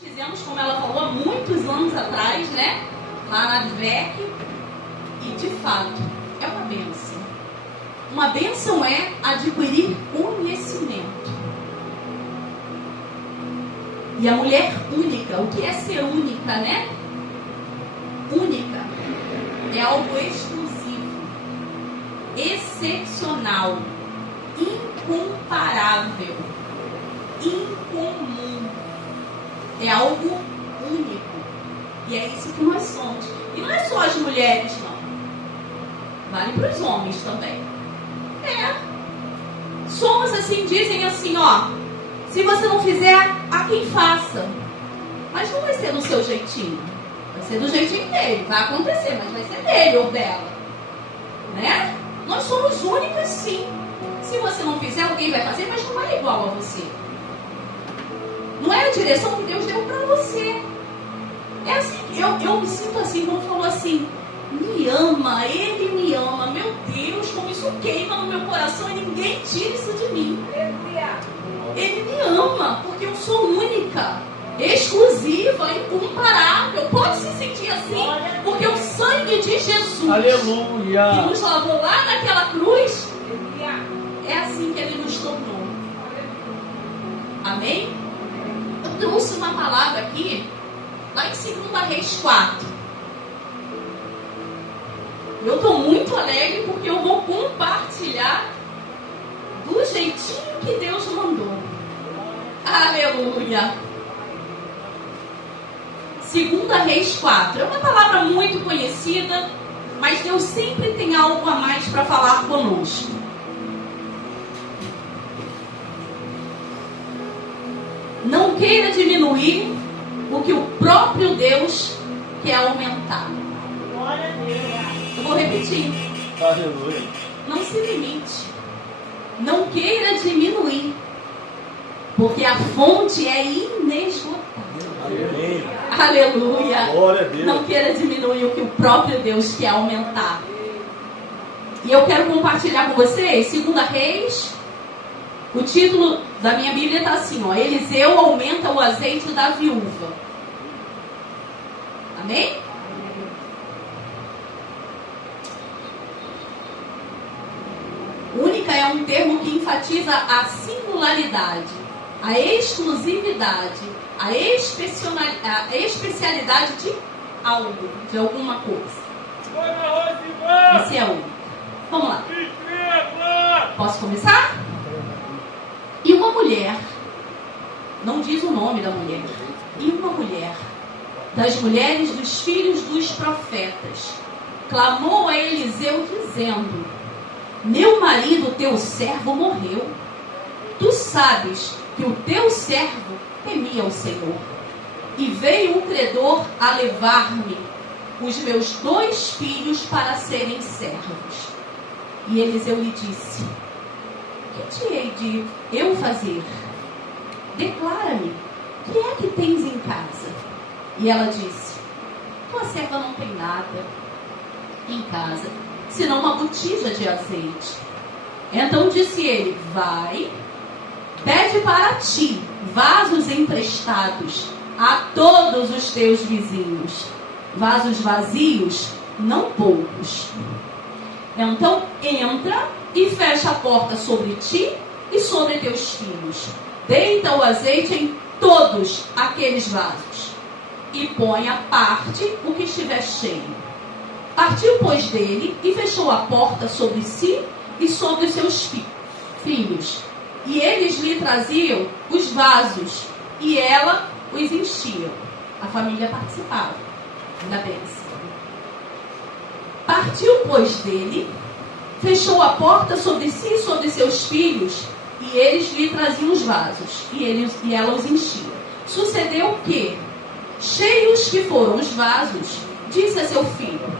Fizemos, como ela falou, há muitos anos atrás, né? Lá na Advec. E de fato, é uma bênção. Uma bênção é adquirir conhecimento. E a mulher única, o que é ser única, né? Única é algo exclusivo, excepcional, incomparável, incomum. É algo único. E é isso que nós somos. E não é só as mulheres, não. Vale para os homens também. Somos assim, dizem assim, ó. Se você não fizer, há quem faça. Mas não vai ser do seu jeitinho. Vai ser do jeitinho dele. Vai acontecer, mas vai ser dele ou dela. Né? Nós somos únicas, sim. Se você não fizer, alguém vai fazer, mas não é igual a você. Não é a direção que Deus deu para você. É assim, eu me sinto assim, como falou assim, me ama, Ele me ama. Meu Deus, como isso queima no meu coração e ninguém tira isso de mim. Ele me ama, porque eu sou única, exclusiva, incomparável. Pode se sentir assim, porque o sangue de Jesus, aleluia, que nos lavou lá naquela cruz, é assim que Ele nos tornou. Amém? Eu trouxe uma palavra aqui, lá em 2 Reis 4. Eu estou muito alegre porque eu vou compartilhar do jeitinho que Deus mandou. Aleluia! 2 Reis 4. É uma palavra muito conhecida, mas Deus sempre tem algo a mais para falar conosco. Não queira diminuir o que o próprio Deus quer aumentar. Eu vou repetir. aleluia. Não se limite. Não queira diminuir, porque a fonte é inesgotável. Aleluia. Glória a Deus. Não queira diminuir o que o próprio Deus quer aumentar. E eu quero compartilhar com vocês 2 Reis. O título da minha Bíblia está assim, ó. Eliseu aumenta o azeite da viúva. Amém? Única é um termo que enfatiza a singularidade, a exclusividade, a especialidade de algo, de alguma coisa. Esse é único. Vamos lá. Posso começar? E uma mulher, não diz o nome da mulher, e uma mulher, das mulheres dos filhos dos profetas, clamou a Eliseu dizendo: meu marido, teu servo, morreu. Tu sabes que o teu servo temia o Senhor. E veio um credor a levar-me os meus 2 filhos para serem servos. E Eliseu lhe disse: que te hei de eu fazer? Declara-me, o que é que tens em casa? E ela disse: tua serva não tem nada em casa, senão uma botija de azeite. Então disse ele: vai, pede para ti vasos emprestados a todos os teus vizinhos, vasos vazios, não poucos. Então entra e fecha a porta sobre ti e sobre teus filhos. Deita o azeite em todos aqueles vasos e põe à parte o que estiver cheio. Partiu, pois, dele e fechou a porta sobre si e sobre os seus filhos. E eles lhe traziam os vasos e ela os enchia. A família participava da bênção. Partiu, pois, dele, fechou a porta sobre si e sobre seus filhos, e eles lhe traziam os vasos, e ela os enchia. Sucedeu que, cheios que foram os vasos, disse a seu filho: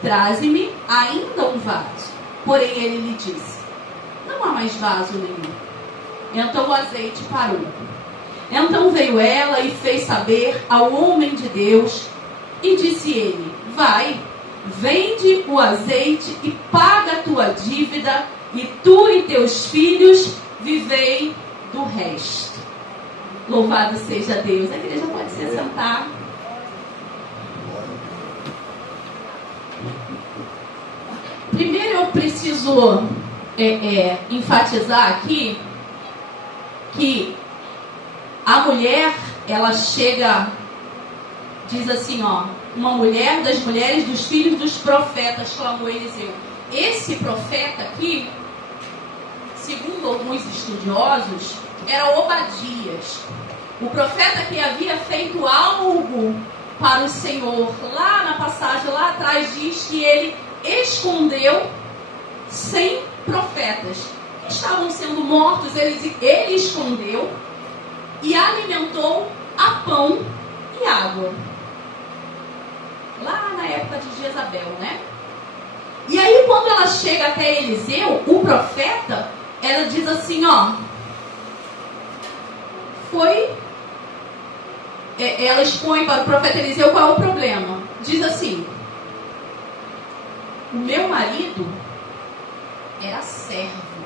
traze-me ainda um vaso. Porém ele lhe disse: não há mais vaso nenhum. Então o azeite parou. Então veio ela e fez saber ao homem de Deus, e disse ele: vai, vende o azeite e paga a tua dívida, e tu e teus filhos vivei do resto. Louvado seja Deus. A igreja pode se sentar. Primeiro eu preciso enfatizar aqui que a mulher, ela chega, diz assim, uma mulher das mulheres dos filhos dos profetas, clamou Eliseu. Esse profeta aqui, segundo alguns estudiosos, era Obadias, o profeta que havia feito algo para o Senhor. Lá na passagem, lá atrás, diz que ele escondeu 100 profetas que estavam sendo mortos. Ele escondeu e alimentou a pão e água. Lá na época de Jezabel, né? E aí quando ela chega até Eliseu, o profeta, ela diz assim, ela expõe para o profeta Eliseu qual é o problema. Diz assim: o meu marido era servo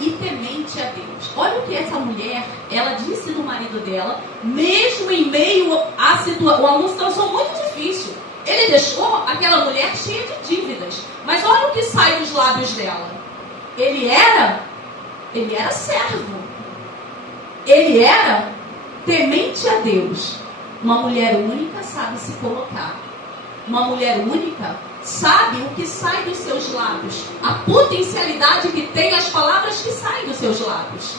e temente a Deus. Olha o que essa mulher, ela disse do marido dela, mesmo em meio a uma situação muito difícil. Ele deixou aquela mulher cheia de dívidas. Mas olha o que sai dos lábios dela. Ele era servo. Ele era temente a Deus. Uma mulher única sabe se colocar. Uma mulher única sabe o que sai dos seus lábios. A potencialidade que tem as palavras que saem dos seus lábios.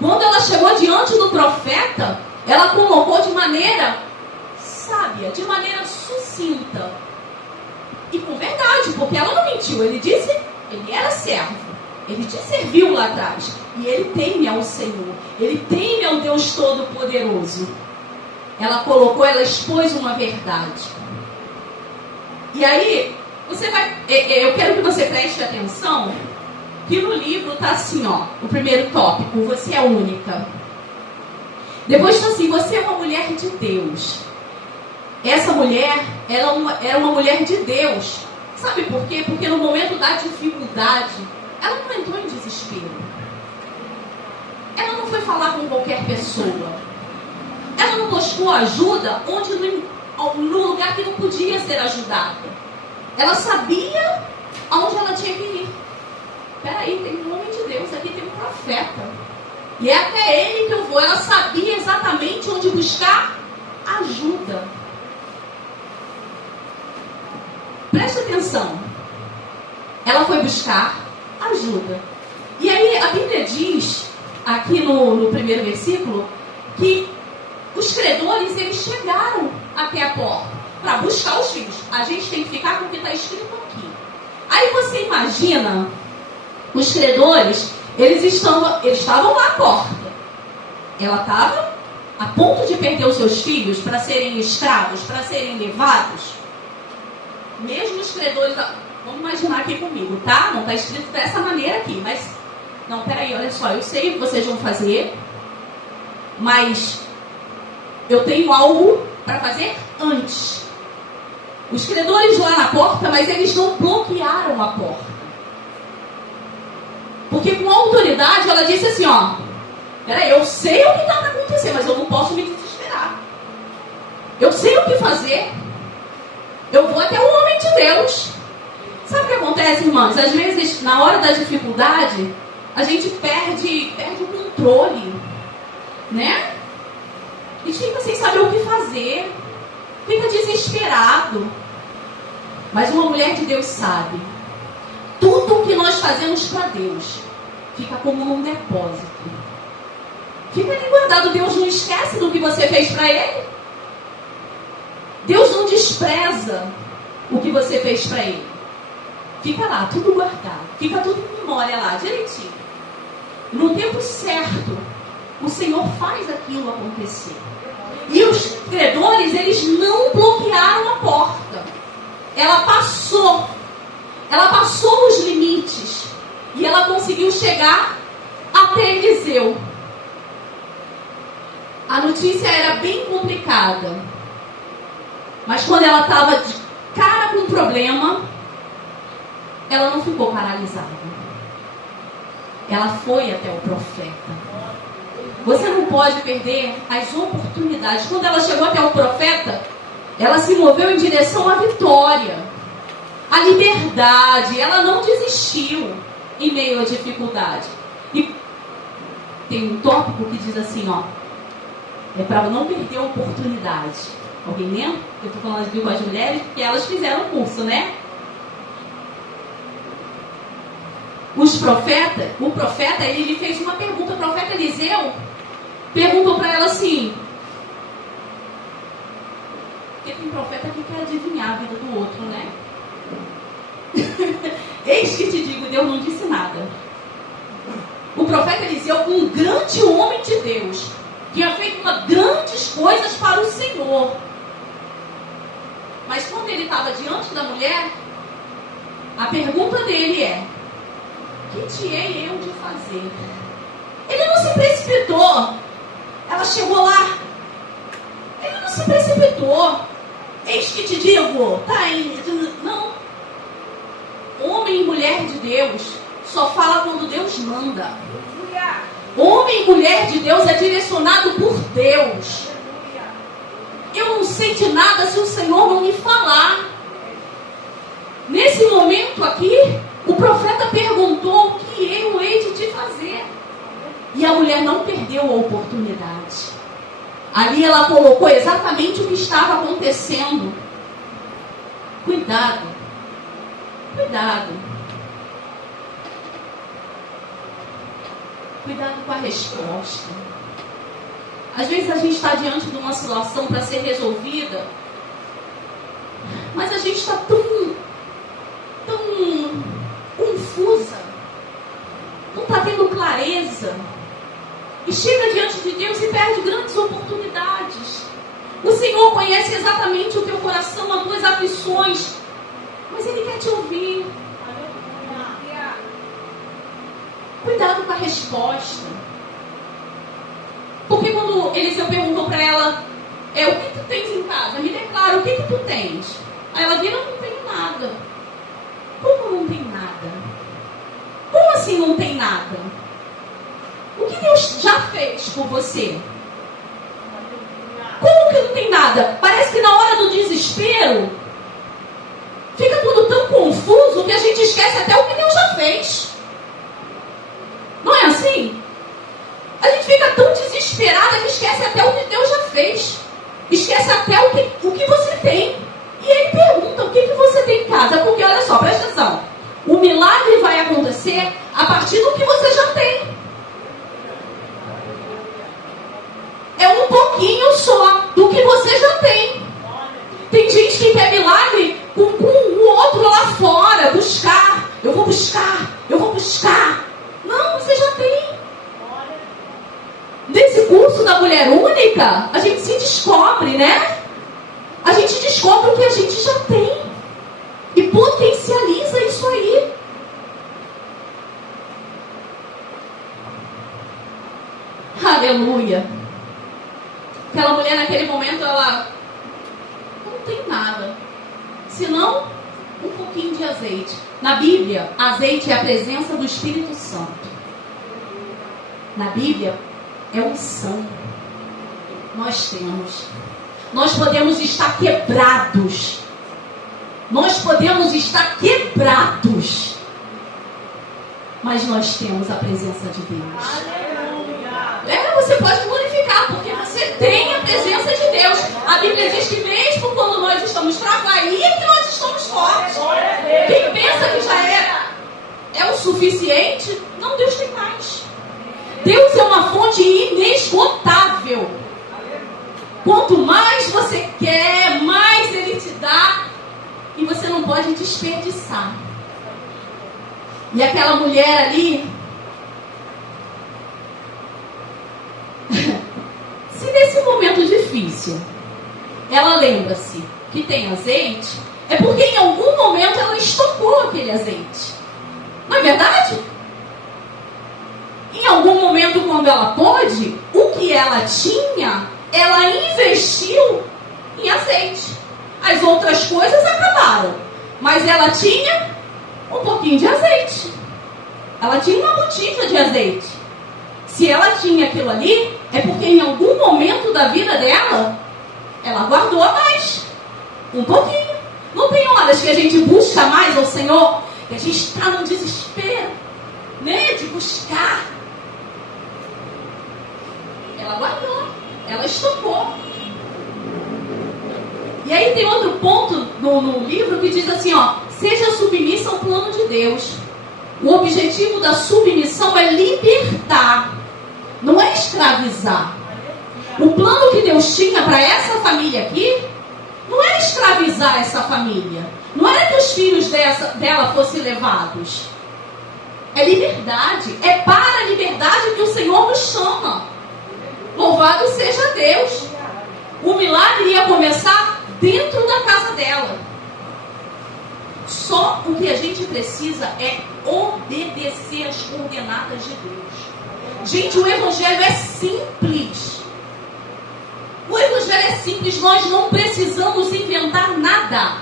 Quando ela chegou diante do profeta, ela colocou de maneira sábia, de maneira sucinta. E com verdade, porque ela não mentiu. Ele disse, ele era servo. Ele te serviu lá atrás. E ele teme ao Senhor. Ele teme ao Deus Todo-Poderoso. Ela expôs uma verdade. E aí, eu quero que você preste atenção que no livro está assim, o primeiro tópico, você é única. Depois está assim, você é uma mulher de Deus. Essa mulher, ela era uma mulher de Deus. Sabe por quê? Porque no momento da dificuldade, ela não entrou em desespero. Ela não foi falar com qualquer pessoa. Ela não buscou ajuda no lugar que não podia ser ajudada. Ela sabia aonde ela tinha que ir. Peraí, tem um homem de Deus, aqui tem um profeta. E é até ele que eu vou. Ela sabia exatamente onde buscar ajuda. Preste atenção. Ela foi buscar ajuda. E aí a Bíblia diz, aqui no primeiro versículo, que os credores, eles chegaram até a porta para buscar os filhos. A gente tem que ficar com o que está escrito aqui. Aí você imagina, os credores, eles estavam lá à porta. Ela estava a ponto de perder os seus filhos para serem escravos, para serem levados. Mesmo os credores, vamos imaginar aqui comigo, tá? Não está escrito dessa maneira aqui, mas, não, peraí, olha só, eu sei o que vocês vão fazer, mas eu tenho algo para fazer antes. Os credores lá na porta, mas eles não bloquearam a porta. Porque com autoridade ela disse assim, peraí, eu sei o que está para acontecer, mas eu não posso me desesperar. Eu sei o que fazer. Eu vou até o homem de Deus. Sabe o que acontece, irmãos? Às vezes, na hora da dificuldade, a gente perde o controle, né? E fica sem saber o que fazer. Fica desesperado. Mas uma mulher de Deus sabe. Tudo o que nós fazemos para Deus fica como num depósito. Fica ali guardado. Deus não esquece do que você fez para Ele. Deus não despreza o que você fez para Ele. Fica lá, tudo guardado. Fica tudo em memória lá, direitinho. No tempo certo, o Senhor faz aquilo acontecer. E os credores, eles não bloquearam a porta. Ela passou os limites. E ela conseguiu chegar até Eliseu. A notícia era bem complicada. Mas quando ela estava de cara com um problema, ela não ficou paralisada. Ela foi até o profeta. Você não pode perder as oportunidades. Quando ela chegou até o profeta, ela se moveu em direção à vitória, à liberdade. Ela não desistiu em meio à dificuldade. E tem um tópico que diz assim, ó, é para não perder a oportunidade. Alguém lembra? Eu estou falando aqui com as mulheres porque elas fizeram o curso, né? O profeta, ele fez uma pergunta. O profeta Eliseu perguntou para ela assim, porque tem profeta que quer adivinhar a vida do outro, né? Eis que te digo, Deus não disse nada. O profeta Eliseu, um grande homem de Deus, tinha feito grandes coisas para o Senhor. Mas quando ele estava diante da mulher, a pergunta dele é: que te hei eu de fazer? Ele não se precipitou. Ela chegou lá. Ele não se precipitou. Eis que te digo, tá aí. Não. Homem e mulher de Deus só fala quando Deus manda. Homem e mulher de Deus é direcionado por Deus. Eu não sei de nada se o Senhor não me falar. Nesse momento aqui, o profeta perguntou: o que eu hei de te fazer? E a mulher não perdeu a oportunidade. Ali ela colocou exatamente o que estava acontecendo. Cuidado. Cuidado. Cuidado com a resposta. Às vezes a gente está diante de uma situação para ser resolvida, mas a gente está tão confusa, não está tendo clareza, e chega diante de Deus e perde grandes oportunidades. O Senhor conhece exatamente o teu coração, as tuas aflições, mas Ele quer te ouvir. Cuidado com a resposta. Porque quando Eliseu perguntou para ela, o que tu tens em casa? Me declara, o que tu tens? Aí ela vira, não tenho nada. Como não tem nada? Como assim não tem nada? O que Deus já fez por você? Como que não tem nada? Parece que na hora do desespero fica tudo tão confuso que a gente esquece até o que Deus já fez. Não é assim? A gente fica tão desesperada que esquece até o que Deus já fez. Esquece até o que você tem. E Ele pergunta: o que você tem em casa? Porque olha só, presta atenção. O milagre vai acontecer a partir do que você já tem. É um pouquinho só do que você já tem. Tem gente que quer milagre com o outro lá fora. Buscar. Eu vou buscar. Não, você já tem. Nesse curso da mulher única, a gente se descobre, né? A gente descobre o que a gente já tem e potencializa isso aí. Aleluia. Aquela mulher naquele momento, ela não tem nada, senão um pouquinho de azeite. Na Bíblia, azeite é a presença do Espírito Santo. Na Bíblia, é unção. Nós temos. Nós podemos estar quebrados. Mas nós temos a presença de Deus. Você pode glorificar, porque você tem a presença de Deus. A Bíblia diz que mesmo quando nós estamos fracos, aí é que nós estamos fortes. Quem pensa que já é o suficiente, não, Deus tem mais. Deus é uma fonte inesgotável. Quanto mais você quer, mais Ele te dá. E você não pode desperdiçar. E aquela mulher ali, se nesse momento difícil ela lembra-se que tem azeite, é porque em algum momento ela estocou aquele azeite. Não é verdade? Em algum momento, quando ela pôde, o que ela tinha, ela investiu em azeite. As outras coisas acabaram, mas ela tinha um pouquinho de azeite. Ela tinha uma botija de azeite. Se ela tinha aquilo ali, é porque em algum momento da vida dela, ela guardou mais. Um pouquinho. Não tem horas que a gente busca mais ao Senhor, que a gente está no desespero, né? De buscar. Ela guardou. Ela estocou. E aí tem outro ponto no livro que diz assim, ó, seja submissa ao plano de Deus. O objetivo da submissão é libertar, não é escravizar. O plano que Deus tinha para essa família aqui, não era escravizar essa família. Não era que os filhos dela fossem levados. É liberdade. É para a liberdade que o Senhor nos chama. Louvado seja Deus. O milagre ia começar dentro da casa dela. Só o que a gente precisa é obedecer às coordenadas de Deus. Gente, o Evangelho é simples. O Evangelho é simples. Nós não precisamos inventar nada.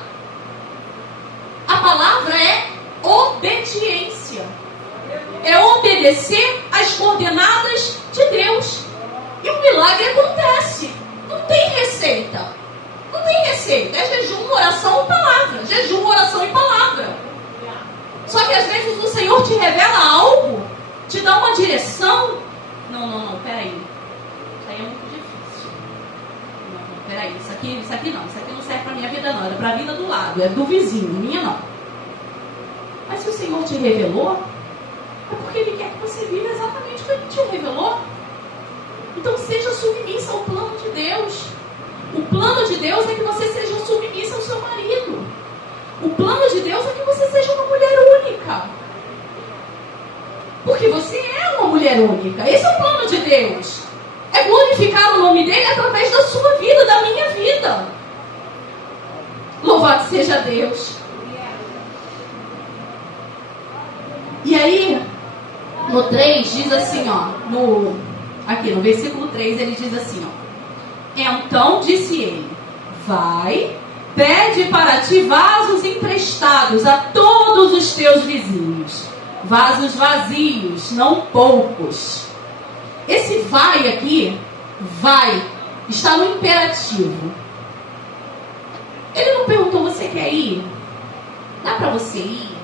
A palavra é obediência. É obedecer às coordenadas de Deus. E o milagre acontece. Não tem receita. Não tem receita. É jejum, oração e palavra. Jejum, oração e palavra. Só que às vezes o Senhor te revela algo, te dá uma direção. Não, peraí. Isso aí é muito difícil. Não, peraí. Isso aqui não. Isso aqui não serve para minha vida não. É para a vida do lado. É do vizinho. Minha não. Mas se o Senhor te revelou, é porque Ele quer que você viva exatamente o que Ele te revelou. Então seja submissa ao plano de Deus. O plano de Deus é que você seja submissa ao seu marido. O plano de Deus é que você seja uma mulher única. Porque você é uma mulher única. Esse é o plano de Deus. É glorificar o nome dEle através da sua vida, da minha vida. Louvado seja Deus. E aí, no 3 diz assim, ó, aqui no versículo 3 ele diz assim, ó, então disse ele, vai, pede para ti vasos emprestados a todos os teus vizinhos, vasos vazios, não poucos. Esse vai aqui, vai, está no imperativo. Ele não perguntou, você quer ir? Dá para você ir?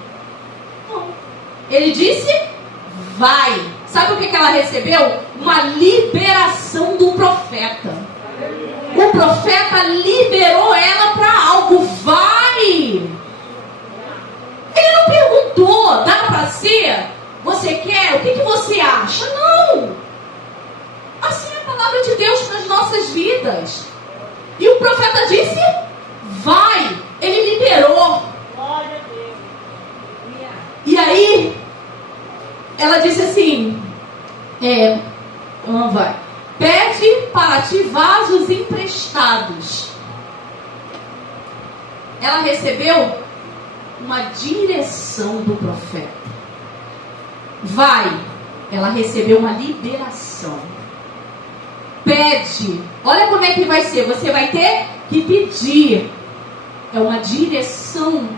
Não. Ele disse, vai. Sabe o que ela recebeu? Uma liberação do profeta. O profeta liberou ela para algo. Vai. Ele não perguntou, dá para ser? Você quer? O que você acha? Não. Assim é a palavra de Deus para as nossas vidas. E o profeta disse, vai. Ele liberou. E aí, ela disse assim, vai, pede para ti vasos emprestados. Ela recebeu uma direção do profeta. Vai, ela recebeu uma liberação. Pede, olha como é que vai ser, você vai ter que pedir. É uma direção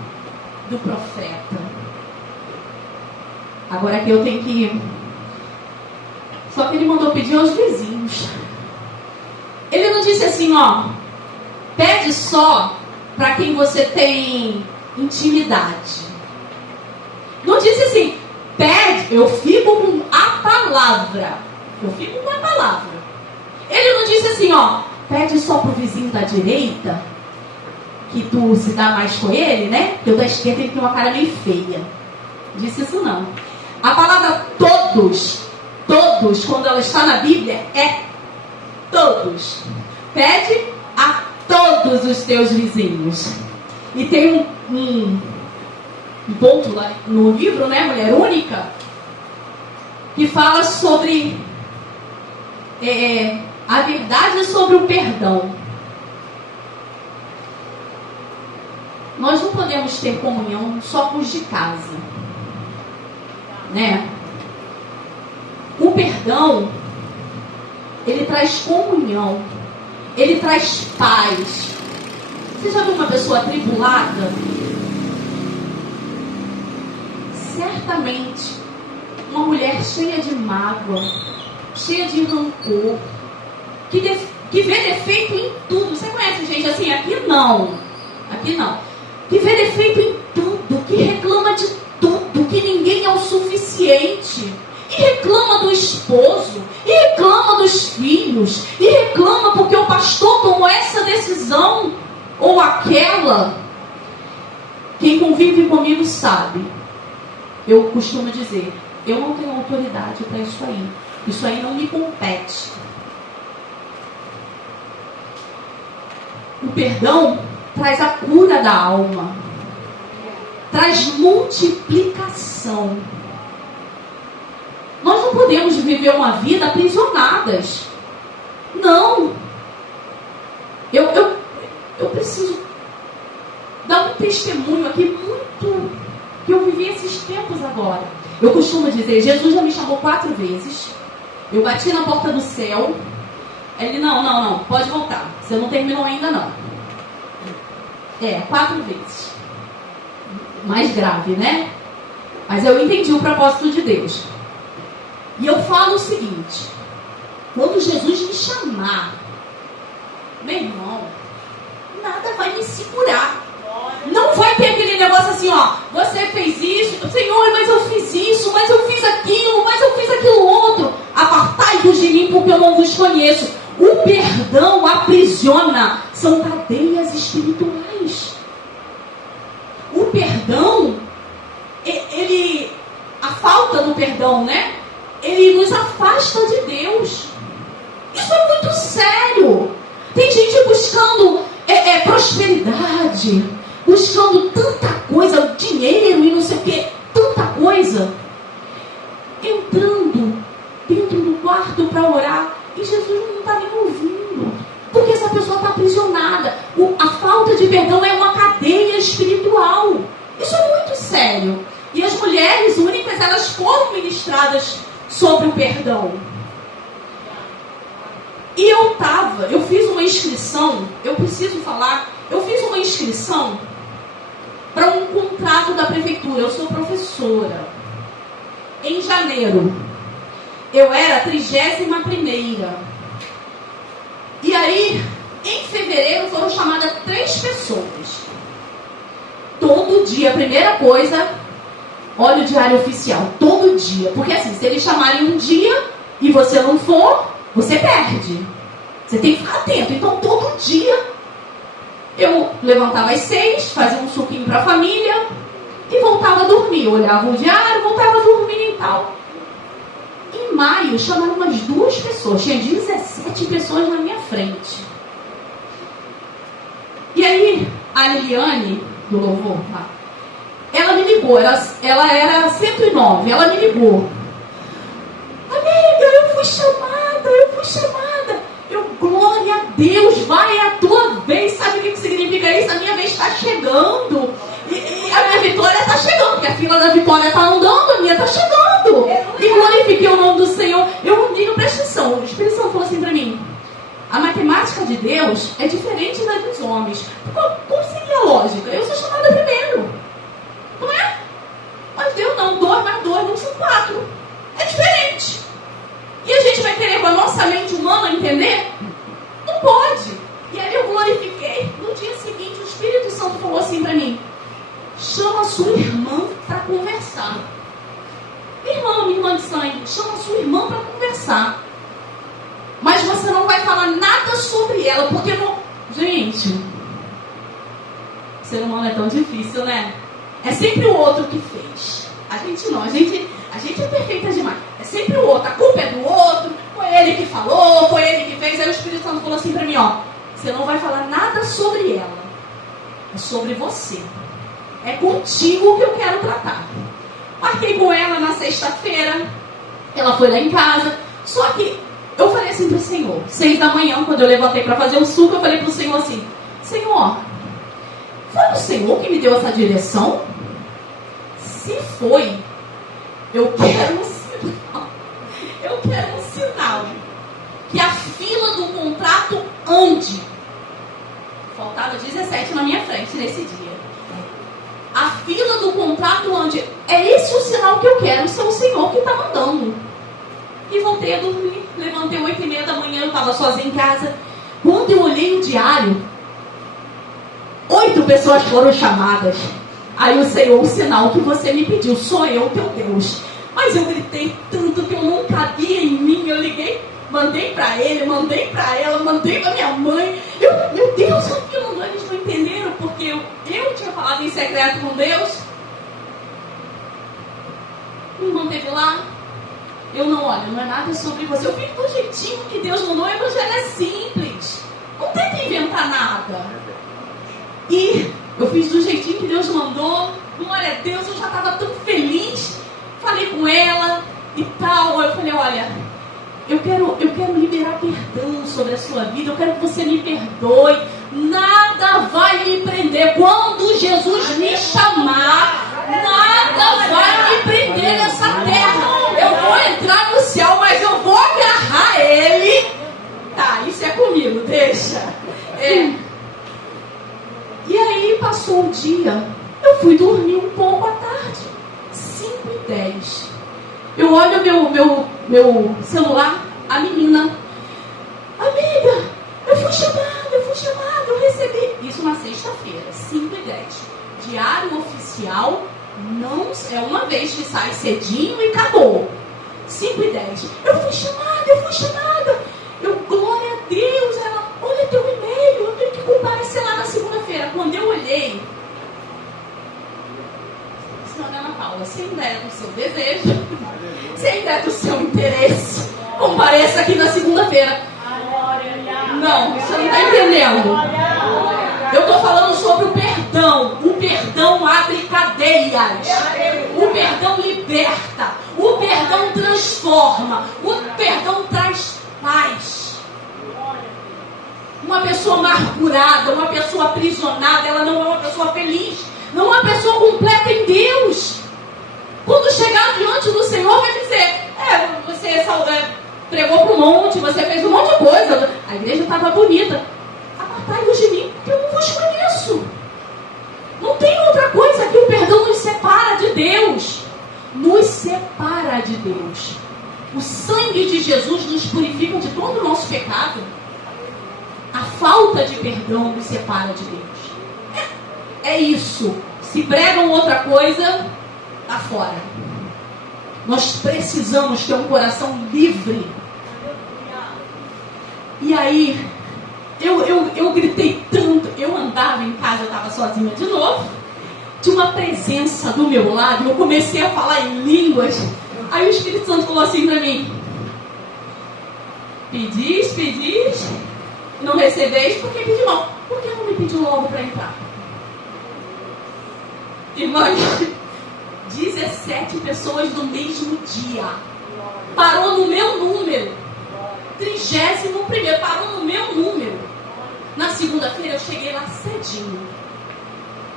do profeta. Agora que eu tenho que ir. Só que ele mandou pedir aos vizinhos. Ele não disse assim, ó, pede só para quem você tem intimidade. Não disse assim, pede, eu fico com a palavra. Eu fico com a palavra. Ele não disse assim, ó, pede só pro vizinho da direita, que tu se dá mais com ele, né? Porque o da esquerda ele tem uma cara meio feia. Disse isso não. A palavra todos, quando ela está na Bíblia, é todos. Pede a todos os teus vizinhos. E tem um ponto lá no livro, né, Mulher Única, que fala sobre a verdade sobre o perdão. Nós não podemos ter comunhão só com os de casa, né? O perdão, ele traz comunhão, ele traz paz. Você já viu uma pessoa atribulada? Certamente, uma mulher cheia de mágoa, cheia de rancor, que vê defeito em tudo. Você conhece gente assim? Aqui não. Que vê defeito em tudo, que reclama de tudo, que ninguém é o suficiente. E reclama do esposo, e reclama dos filhos, e reclama porque o pastor tomou essa decisão ou aquela. Quem convive comigo sabe. Eu costumo dizer, eu não tenho autoridade para isso aí. Isso aí não me compete. O perdão traz a cura da alma, traz multiplicação. Nós não podemos viver uma vida aprisionadas. Não. Eu preciso dar um testemunho aqui muito que eu vivi esses tempos agora. Eu costumo dizer, Jesus já me chamou 4 vezes. Eu bati na porta do céu. Ele, não, pode voltar. Você não terminou ainda não. 4 vezes. Mais grave, né? Mas eu entendi o propósito de Deus. E eu falo o seguinte, quando Jesus me chamar, meu irmão, nada vai me segurar. Não vai ter aquele negócio assim, ó, você fez isso, Senhor, mas eu fiz isso, mas eu fiz aquilo outro. Apartai-vos de mim, porque eu não vos conheço. O perdão aprisiona, são cadeias espirituais. O perdão, a falta do perdão, né? Ele nos afasta de Deus. Isso é muito sério. Tem gente buscando prosperidade, buscando tanta coisa, dinheiro e não sei o que, tanta coisa, entrando dentro do quarto para orar e Jesus não está nem ouvindo, porque essa pessoa está aprisionada. A falta de perdão é uma cadeia espiritual. Isso é muito sério. E as mulheres únicas, elas foram ministradas sobre o perdão. E eu fiz uma inscrição, eu preciso falar, eu fiz uma inscrição para um contrato da prefeitura. Eu sou professora. Em janeiro, eu era 31ª. E aí, em fevereiro, foram chamadas 3 pessoas. Todo dia, a primeira coisa, olha o diário oficial, todo dia. Porque assim, se eles chamarem um dia e você não for, você perde. Você tem que ficar atento. Então, todo dia, eu levantava às 6, fazia um suquinho para a família e voltava a dormir. Eu olhava o diário, voltava a dormir e tal. Em maio, chamaram umas 2 pessoas. Tinha 17 pessoas na minha frente. E aí, a Liliane, do Louvor, ela me ligou. Ela era 109. Ela me ligou. Amiga, eu fui chamada. Glória a Deus, vai a tua vez. Sabe o que significa isso? A minha vez está chegando. E a minha vitória está chegando. Porque a fila da vitória está andando, a minha está chegando. E glorifiquei o nome do Senhor. Eu digo, presta atenção. O Espírito Santo falou assim para mim: a matemática de Deus é diferente da dos homens. Qual seria a lógica? Eu sou chamada primeiro. Não é? Mas Deus não. 2 mais 2 não são 4. É diferente. E a gente vai querer com a nossa mente humana entender? Não pode. E aí eu glorifiquei. No dia seguinte, o Espírito Santo falou assim para mim: chama a sua irmã para conversar. Minha irmã de sangue, chama a sua irmã para conversar. Mas você não vai falar nada sobre ela, porque não... Gente, o ser humano é tão difícil, né? É sempre o outro que fez. A gente não, a gente é perfeita demais. É sempre o outro, a culpa é do outro, foi ele que falou, foi ele que fez. Aí o Espírito Santo falou assim para mim, ó: você não vai falar nada sobre ela, é sobre você. É contigo que eu quero tratar. Marquei com ela na sexta-feira, ela foi lá em casa. Só que eu falei assim pro Senhor, 6 da manhã, quando eu levantei para fazer o suco, eu falei pro Senhor assim: Senhor, foi o Senhor que me deu essa direção? Se foi, eu quero um sinal. Eu quero um sinal que a fila do contrato ande. Faltava 17 na minha frente nesse dia. A fila do contrato ande. É esse o sinal que eu quero, se é o Senhor que está mandando. E voltei voltei a dormir. Levantei 8h30 da manhã, eu estava sozinha em casa. Quando eu olhei o diário, 8 pessoas foram chamadas. Aí o Senhor, o sinal que você me pediu, sou eu, teu Deus. Mas eu gritei tanto que eu não cabia em mim. Eu liguei, mandei para ele, mandei para ela, mandei para minha mãe. Meu Deus, aquilo eles não entenderam, porque eu tinha falado em secreto com Deus. Me manteve lá. Eu não é nada sobre você. Eu fiz do jeitinho que Deus mandou. O evangelho é simples. Não tenta inventar nada. E eu fiz do jeitinho que Deus mandou. Glória a Deus, eu já estava tão feliz. Falei com ela e tal. Eu falei, olha, eu quero liberar perdão sobre a sua vida. Eu quero que você me perdoe. Nada vai me prender. Quando Jesus me chamar, nada vai me prender nessa terra. Eu vou entrar no céu, mas eu vou agarrar ele. Tá, isso é comigo, deixa. E aí passou o dia. Eu fui dormir um pouco à tarde. 5h10. Eu olho meu celular, a menina. Amiga, eu fui chamada, eu recebi. Isso na sexta-feira, 5h10. Diário oficial, não é uma vez que sai cedinho e acabou. 5h10. Eu fui chamada. Glória a Deus. Ela, olha teu e-mail, eu tenho que comparecer lá na segunda-feira. Quando eu olhei, senhora Ana Paula, se ainda é do seu desejo, se ainda é do seu interesse, compareça aqui na segunda-feira. Não, você não está entendendo. Eu estou falando sobre o perdão. O perdão abre cadeias. O perdão liberta. O perdão transforma. O perdão traz paz. Uma pessoa amargurada, uma pessoa aprisionada, ela não é uma pessoa feliz. Não é uma pessoa completa em Deus. Quando chegar diante do Senhor, vai dizer, você pregou para um monte, você fez um monte de coisa, a igreja estava bonita. Apartai-vos de mim, porque eu não vos conheço. Não tem outra coisa que o perdão nos separa de Deus. Nos separa de Deus. O sangue de Jesus nos purifica de todo o nosso pecado. A falta de perdão nos separa de Deus. É isso. Se pregam outra coisa, tá fora. Nós precisamos ter um coração livre. E aí, eu gritei tanto. Eu andava em casa, eu estava sozinha de novo. Tinha uma presença do meu lado. Eu comecei a falar em línguas. Aí o Espírito Santo falou assim para mim: pedis, não recebeis, porque pediu mal. Por que não me pediu logo para entrar? Irmãos, 17 pessoas no mesmo dia. Parou no meu número. 31º, parou no meu número. Na segunda-feira eu cheguei lá cedinho.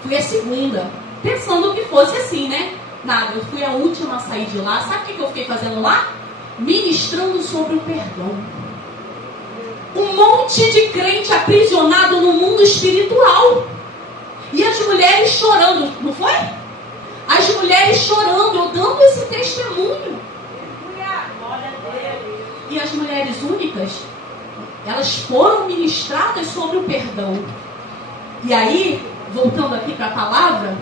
Fui a segunda, pensando que fosse assim, né? Nada, eu fui a última a sair de lá. Sabe o que eu fiquei fazendo lá? Ministrando sobre o perdão. Um monte de crente aprisionado no mundo espiritual. E as mulheres chorando, não foi? As mulheres chorando, eu dando esse testemunho. E as mulheres únicas, elas foram ministradas sobre o perdão. E aí, voltando aqui para a palavra,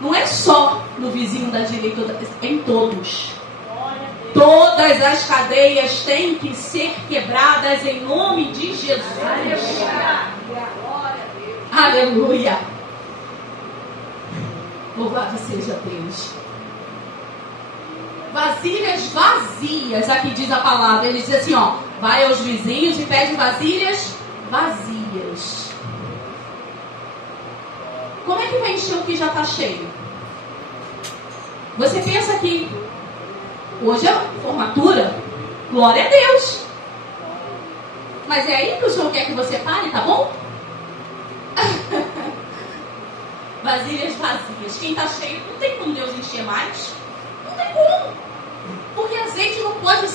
não é só no vizinho da direita, é em todos. Todas as cadeias têm que ser quebradas em nome de Jesus. Aleluia. Louvado seja Deus. Vasilhas vazias, aqui diz a palavra. Ele diz assim, vai aos vizinhos e pede vasilhas vazias. Como é que vai encher o que já está cheio? Você pensa que hoje é formatura, glória a Deus. Mas é aí que o Senhor quer que você pare, tá bom? Vasilhas vazias. Quem está cheio, não tem como Deus encher mais. Não tem como. Porque azeite não pode...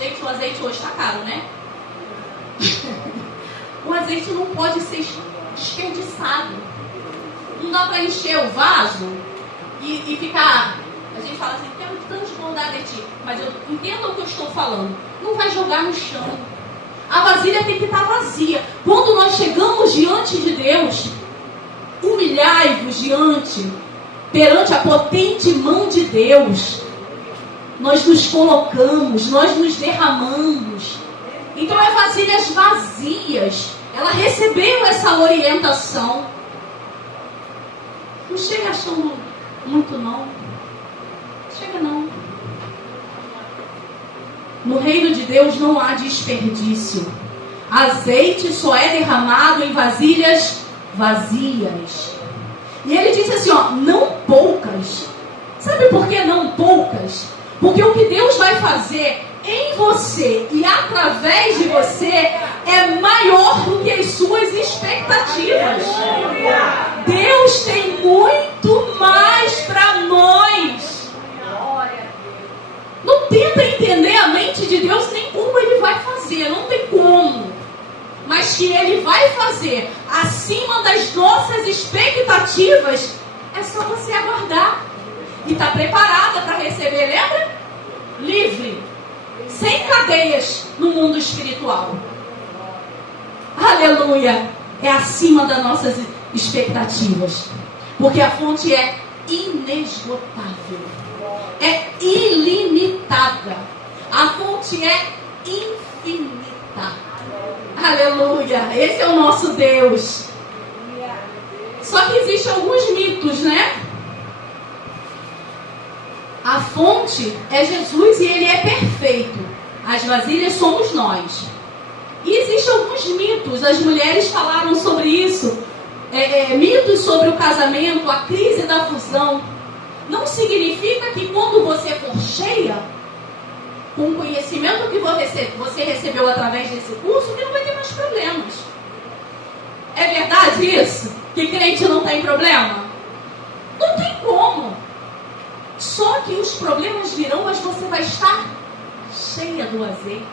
Gente, o azeite hoje está caro, né? O azeite não pode ser desperdiçado. Não dá para encher o vaso e ficar A gente fala assim, quero tanto bondade de ti, mas eu entendo o que eu estou falando. Não vai jogar no chão. A vasilha tem que estar vazia. Quando nós chegamos diante de Deus, humilhai-vos perante a potente mão de Deus. Nós nos colocamos, nós nos derramamos. Então é vasilhas vazias. Ela recebeu essa orientação. Não chega achando muito não. Chega não. No reino de Deus não há desperdício. Azeite só é derramado em vasilhas vazias. E ele disse assim, ó, não poucas. Sabe por que não poucas? Porque o que Deus vai fazer em você e através de você é maior do que as suas expectativas. Deus tem muito mais para nós. Não tenta entender a mente de Deus nem como Ele vai fazer, não tem como. Mas que Ele vai fazer acima das nossas expectativas, é só você aguardar. E está preparada para receber, lembra? Livre, sem cadeias no mundo espiritual. Aleluia! É acima das nossas expectativas. Porque a fonte é inesgotável. É ilimitada. A fonte é infinita. Aleluia! Esse é o nosso Deus. Só que existem alguns mitos, né? A fonte é Jesus e Ele é perfeito. As vasilhas somos nós. E existem alguns mitos. As mulheres falaram sobre isso. Mitos sobre o casamento, a crise da fusão. Não significa que quando você for cheia, com o conhecimento que você recebeu através desse curso, que não vai ter mais problemas. É verdade isso? Que crente não tem problema? Não tem como. Só que os problemas virão, mas você vai estar cheia do azeite.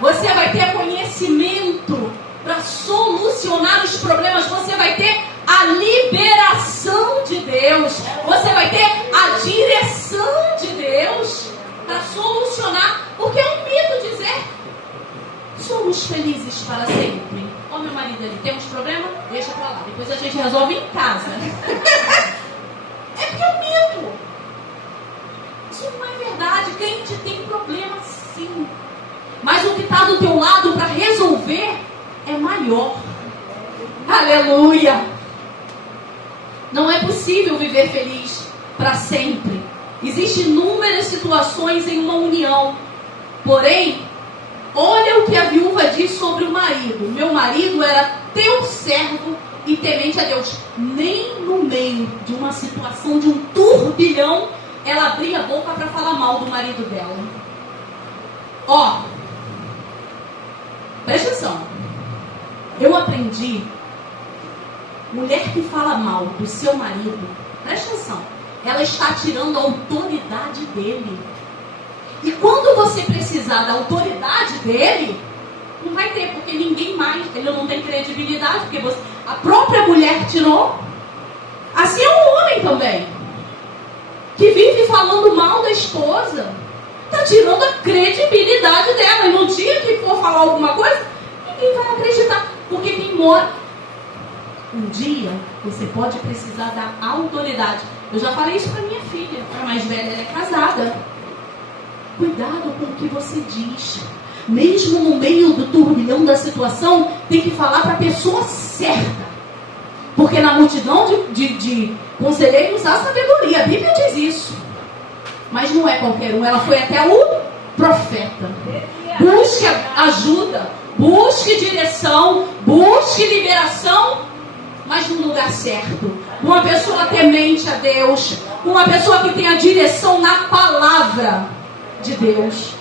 Você vai ter conhecimento para solucionar os problemas. Você vai ter a liberação de Deus. Você vai ter a direção de Deus para solucionar. Porque é um mito dizer somos felizes para sempre. Ó, meu marido ali, temos problema? Deixa para lá. Depois a gente resolve em casa. É porque é um mito. Isso não é verdade. Crente tem problema sim. Mas o que está do teu lado para resolver é maior. Aleluia. Não é possível viver feliz para sempre. Existem inúmeras situações em uma união. Porém, olha o que a viúva diz sobre o marido. Meu marido era teu servo e temente a Deus. Nem no meio de uma situação de um turbilhão ela abria a boca para falar mal do marido dela. Ó, presta atenção. Eu aprendi, mulher que fala mal do seu marido, presta atenção, ela está tirando a autoridade dele. E quando você precisar da autoridade dele, não vai ter, porque ninguém mais, ele não tem credibilidade, porque a própria mulher tirou. Assim é um homem também, que vive falando mal da esposa, está tirando a credibilidade dela. E no dia que for falar alguma coisa, ninguém vai acreditar, porque quem mora. Um dia você pode precisar da autoridade. Eu já falei isso para minha filha, a mais velha, ela é casada. Cuidado com o que você diz. Mesmo no meio do turbilhão da situação, tem que falar para a pessoa certa. Porque na multidão de conselheiros há sabedoria. A Bíblia diz isso. Mas não é qualquer um. Ela foi até o profeta. Busque ajuda. Busque direção. Busque liberação. Mas no lugar certo. Uma pessoa temente a Deus. Uma pessoa que tem a direção na palavra de Deus.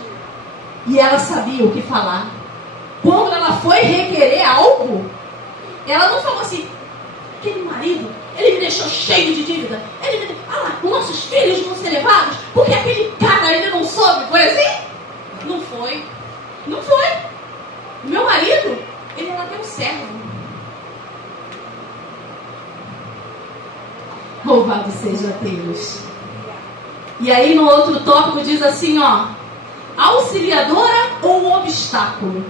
E ela sabia o que falar. Quando ela foi requerer algo, ela não falou assim: aquele marido, ele me deixou cheio de dívida. Os nossos filhos vão ser levados porque aquele cara, ele não soube. Foi assim? Não foi. Não foi. Meu marido, ele era teu servo. Louvado seja Deus. E aí no outro tópico diz assim, ó, auxiliadora ou obstáculo?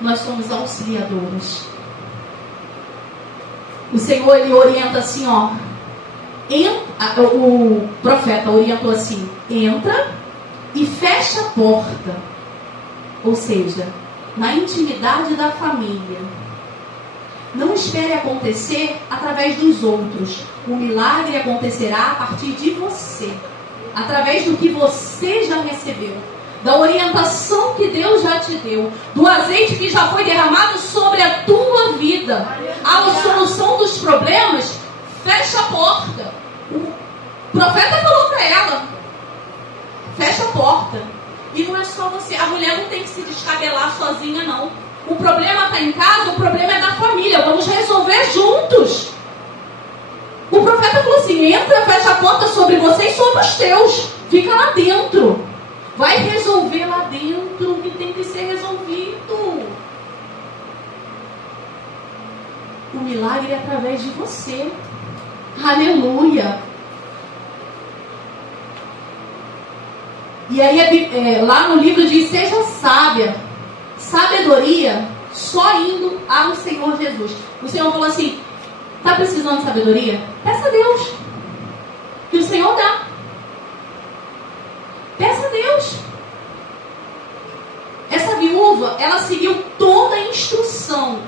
Nós somos auxiliadoras. O Senhor, ele orienta assim, ó, o profeta orientou assim, entra e fecha a porta. Ou seja, na intimidade da família. Não espere acontecer através dos outros. O milagre acontecerá a partir de você. Através do que você já recebeu. Da orientação que Deus já te deu. Do azeite que já foi derramado sobre a tua vida. A solução dos problemas, fecha a porta. O profeta falou para ela. Fecha a porta. E não é só você. A mulher não tem que se descabelar sozinha, não. O problema está em casa, o problema é da família. Vamos resolver juntos. O profeta falou assim, entra, fecha a porta sobre você e sobre os teus. Fica lá dentro. Vai resolver lá dentro o que tem que ser resolvido. O milagre é através de você. Aleluia. E aí lá no livro diz, seja sábia. Sabedoria só indo ao Senhor Jesus. O Senhor falou assim, está precisando de sabedoria? Peça a Deus. Que o Senhor dá. Peça a Deus. Essa viúva, ela seguiu toda a instrução.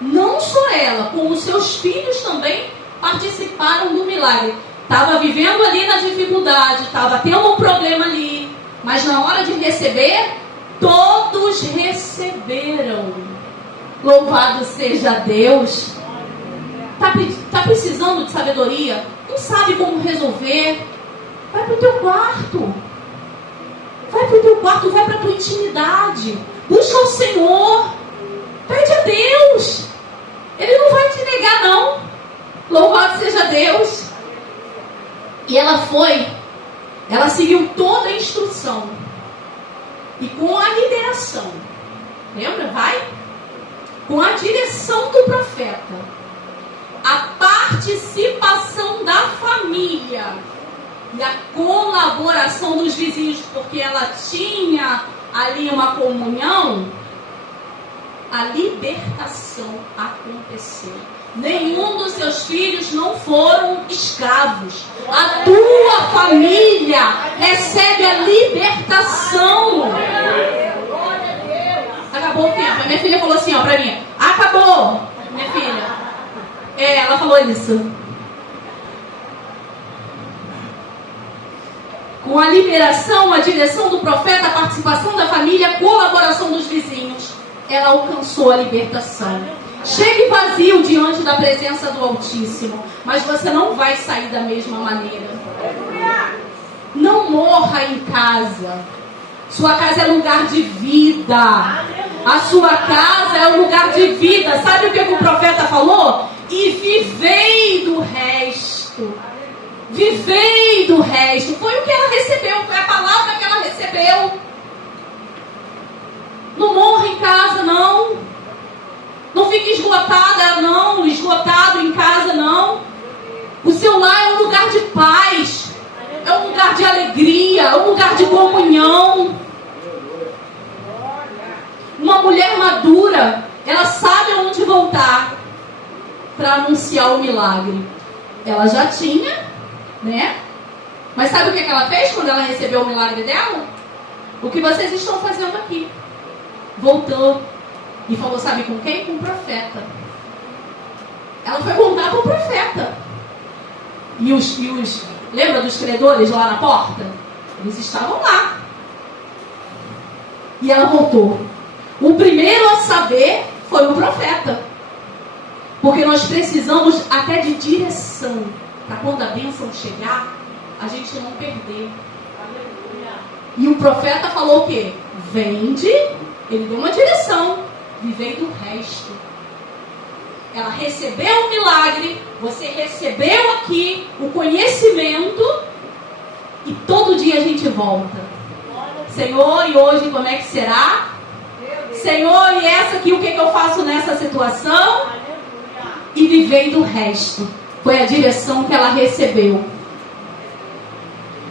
Não só ela, como os seus filhos também participaram do milagre. Estava vivendo ali na dificuldade, estava tendo um problema ali. Mas na hora de receber, todos receberam. Louvado seja Deus. Está precisando de sabedoria? Não sabe como resolver? Vai para o teu quarto. Vai para o teu quarto, vai para a tua intimidade. Busca o Senhor. Pede a Deus. Ele não vai te negar, não. Louvado seja Deus. E ela seguiu toda a instrução. E com a lideração. Lembra? Vai? Com a direção do profeta. A participação da família. E a colaboração dos vizinhos. Porque ela tinha ali uma comunhão. A libertação aconteceu. Nenhum dos seus filhos não foram escravos. A tua família recebe a libertação. Acabou o tempo. A minha filha falou assim, ó, pra mim. Acabou, minha filha. Ela falou isso. Com a liberação, a direção do profeta, a participação da família, a colaboração dos vizinhos, ela alcançou a libertação. Chegue vazio diante da presença do Altíssimo, mas você não vai sair da mesma maneira. Não morra em casa. Sua casa é lugar de vida. A sua casa é um lugar de vida. Sabe o que o profeta falou? E vivei do resto. Vivei do resto. Foi o que ela recebeu, foi a palavra que ela recebeu. Não morra em casa, não. Não fique esgotada, não. Esgotado em casa, não. O seu lar é um lugar de paz. É um lugar de alegria. É um lugar de comunhão. Uma mulher madura, ela sabe aonde voltar para anunciar o milagre. Ela já tinha, né? Mas sabe o que ela fez quando ela recebeu o milagre dela? O que vocês estão fazendo aqui. Voltou e falou, sabe com quem? Com o profeta. Ela foi contar com o profeta. E os lembra dos credores lá na porta? Eles estavam lá. E ela voltou. O primeiro a saber foi o profeta. Porque nós precisamos até de direção. Para quando a bênção chegar, a gente não perder. E o profeta falou o quê? Vende. Ele deu uma direção. Vivei do resto. Ela recebeu o milagre. Você recebeu aqui o conhecimento. E todo dia a gente volta. Senhor, e hoje como é que será? Senhor, e essa aqui, o que eu faço nessa situação? E vivei do resto. Foi a direção que ela recebeu.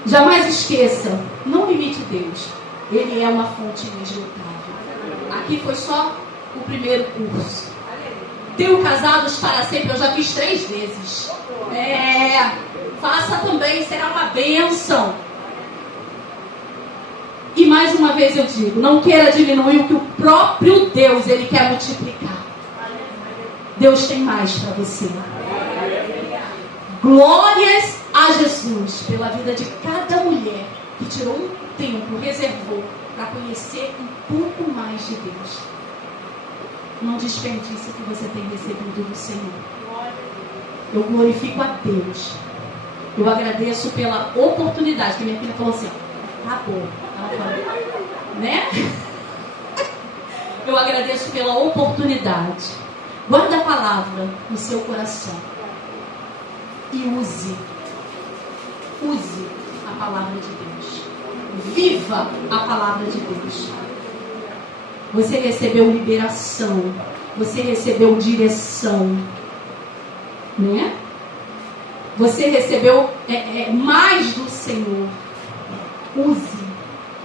Jamais esqueça, não limite Deus. Ele é uma fonte inesgotável. Aqui foi só o primeiro curso. Tenho casados para sempre, eu já fiz 3 vezes. Faça também, será uma bênção. E mais uma vez eu digo, não queira diminuir o que o próprio Deus, Ele quer multiplicar. Deus tem mais para você. Glórias a Jesus pela vida de cada mulher que tirou um tempo, reservou para conhecer um pouco mais de Deus. Não desperdice o que você tem recebido do Senhor. Eu glorifico a Deus. Eu agradeço pela oportunidade, que minha filha falou assim, acabou. Ela falou, né? Eu agradeço pela oportunidade. Guarda a palavra no seu coração. E use a palavra de Deus. Viva a palavra de Deus. Você recebeu liberação. Você recebeu direção. Né? Você recebeu mais do Senhor. Use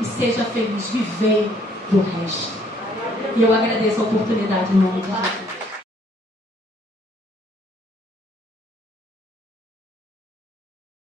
e seja feliz. Vivei do resto. E eu agradeço a oportunidade em nome de Jesus.